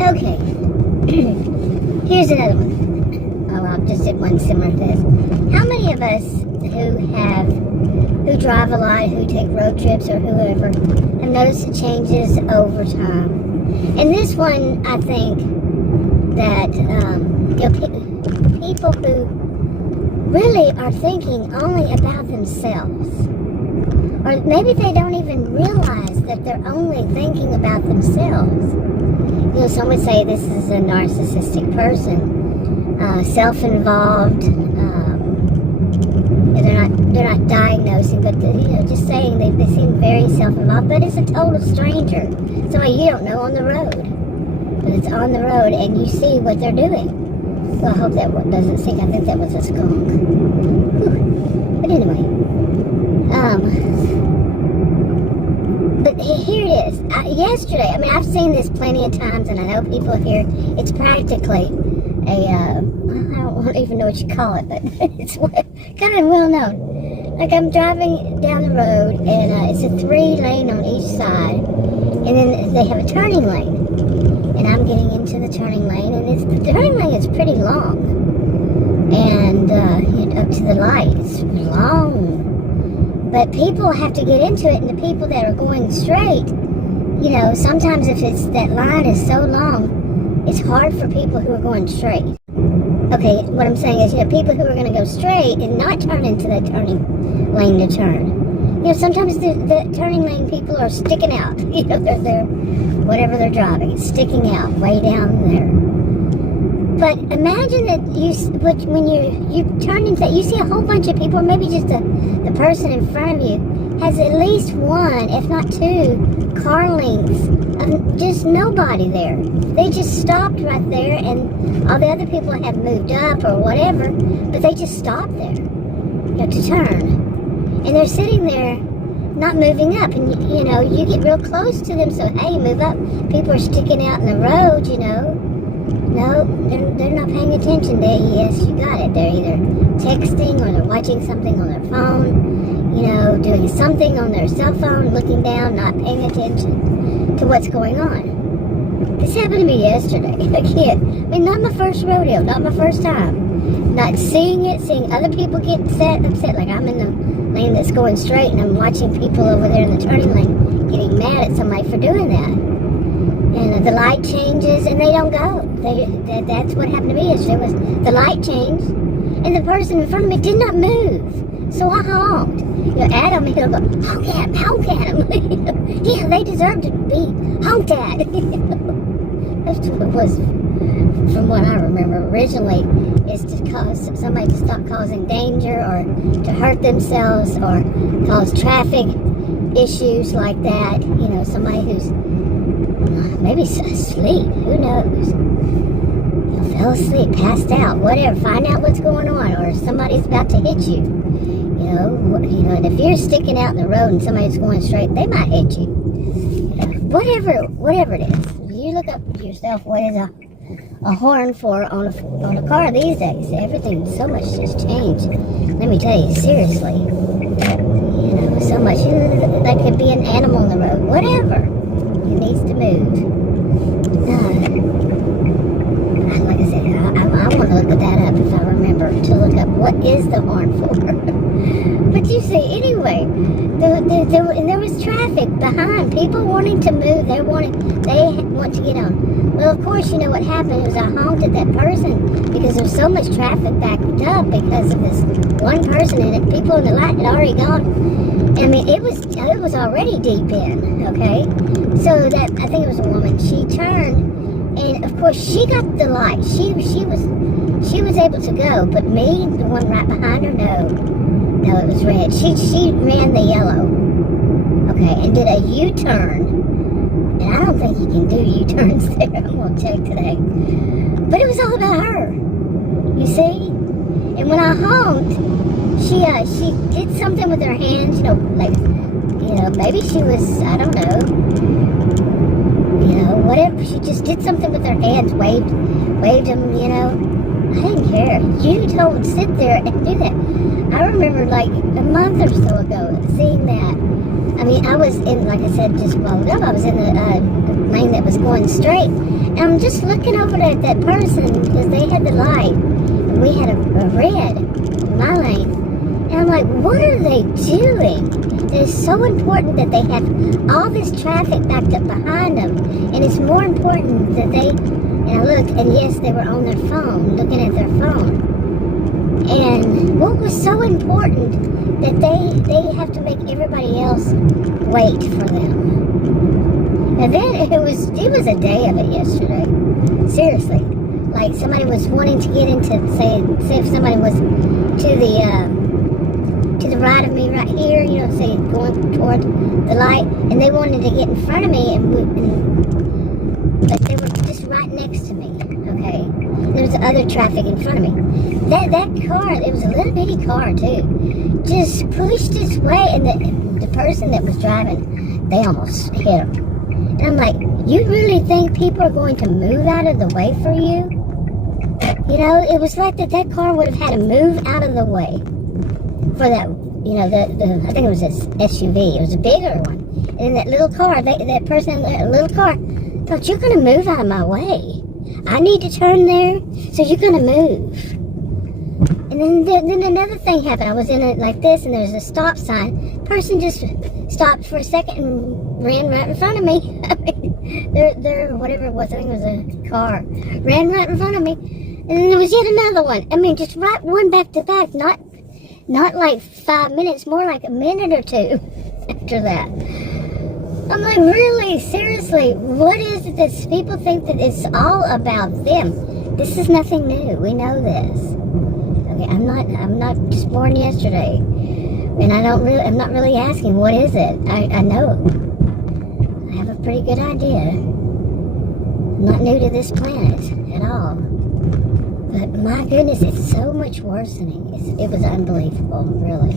Okay. Here's another one. Oh, I'll just did one similar to this. How many of us who drive a lot, who take road trips or whoever, have noticed the changes over time? And this one, I think that people who really are thinking only about themselves, or maybe they don't even realize that they're only thinking about themselves. Some would say this is a narcissistic person, self-involved. They're not diagnosing, but just saying they seem very self-involved. But it's a total stranger, somebody you don't know on the road. But it's on the road, and you see what they're doing. So I hope that doesn't sink. I think that was a skunk. Whew. But anyway, but here it is. Yesterday, I mean, I've seen this plenty of times, and I know people here. It's practically I don't even know what you call it, but it's kind of well known. Like I'm driving down the road, and it's a 3-lane on each side, and then they have a turning lane. And I'm getting into the turning lane, and the turning lane is pretty long, and up to the light, it's long. But people have to get into it, and the people that are going straight, sometimes if that line is so long, it's hard for people who are going straight. Okay, what I'm saying is, people who are going to go straight and not turn into the turning lane to turn. Sometimes the turning lane people are sticking out. They're whatever they're driving, it's sticking out way down there. But imagine that when you turn into that, you see a whole bunch of people, or maybe just the person in front of you has at least one, if not two, car lengths of just nobody there. They just stopped right there, and all the other people have moved up or whatever, but they just stopped there, to turn. And they're sitting there not moving up, and you get real close to them, so hey, move up. People are sticking out in the road, No, they're not paying attention. Yes, you got it. They're either texting or they're watching something on their phone, doing something on their cell phone, looking down, not paying attention to what's going on. This happened to me yesterday. Not my first rodeo, not my first time. Not seeing other people get upset, like I'm in the lane that's going straight, and I'm watching people over there in the turning lane getting mad at somebody for doing that. And the light changes, and they don't go. That's what happened to me yesterday. Was the light changed, and the person in front of me did not move. So I honked. Adam, he'll go, honk at him. Yeah, they deserve to be honked at. That's what it was, from what I remember. Originally, is to cause somebody to stop causing danger, or to hurt themselves, or cause traffic issues like that. Somebody who's maybe asleep, who knows? Fell asleep, passed out, whatever. Find out what's going on, or somebody's about to hit you. And if you're sticking out in the road and somebody's going straight, they might hit you. Whatever it is, you look up yourself. What is a horn for on a car these days? Everything, so much has changed. Let me tell you, seriously. So much. That could be an animal on the road, whatever. It needs to move. Like I said, I want to look that up if I remember to look up what is the horn for. But you see, anyway, there was traffic behind, people wanting to move. They want to get on. Well, of course, what happened was I honked at that person because there's so much traffic backed up because of this one person, and people in the light had already gone. I mean, it was already deep in, okay? So I think it was a woman. She turned, and of course she got the light. She was able to go, but me, the one right behind her, no, it was red. She ran the yellow, okay, and did a U-turn. And I don't think you can do U-turns there. I'm gonna check today. But it was all about her, you see. And when I honked, she did something with her hands, maybe she was, I don't know, whatever. She just did something with her hands, waved them, I didn't care. You told sit there and do that. I remember like a month or so ago seeing that. I mean, I was in, like I said just a while ago, I was in the lane that was going straight. And I'm just looking over at that person because they had the light. And we had a red in my lane. And I'm like, what are they doing? It is so important that they have all this traffic backed up behind them. And it's more important that they, and I looked, and yes, they were on their phone, looking at their phone. And what was so important that they have to make everybody else wait for them. And then it was a day of it yesterday. Seriously. Like somebody was wanting to get into, say if somebody was to the right of me right here, you know, say going toward the light, and they wanted to get in front of me, but they were just right next to me, okay? There was other traffic in front of me. That car, it was a little bitty car too, just pushed its way, and the person that was driving, they almost hit him. And I'm like, you really think people are going to move out of the way for you? You know, it was like that car would have had to move out of the way for that, you know, I think it was an SUV. It was a bigger one. And in that little car, that person in that little car thought, you're going to move out of my way. I need to turn there, so you're going to move. And then another thing happened. I was in it like this, and there's a stop sign. Person just stopped for a second and ran right in front of me. I mean, there, whatever it was, I think it was a car, ran right in front of me. And then there was yet another one. I mean, just right one back to back, not like 5 minutes, more like a minute or two after that. I'm like, really, seriously, what is it that people think that it's all about them? This is nothing new. We know this. Okay, I'm not just born yesterday, and I'm not really asking what is it. I know. I have a pretty good idea. I'm not new to this planet at all. But my goodness, it's so much worsening. It was unbelievable, really.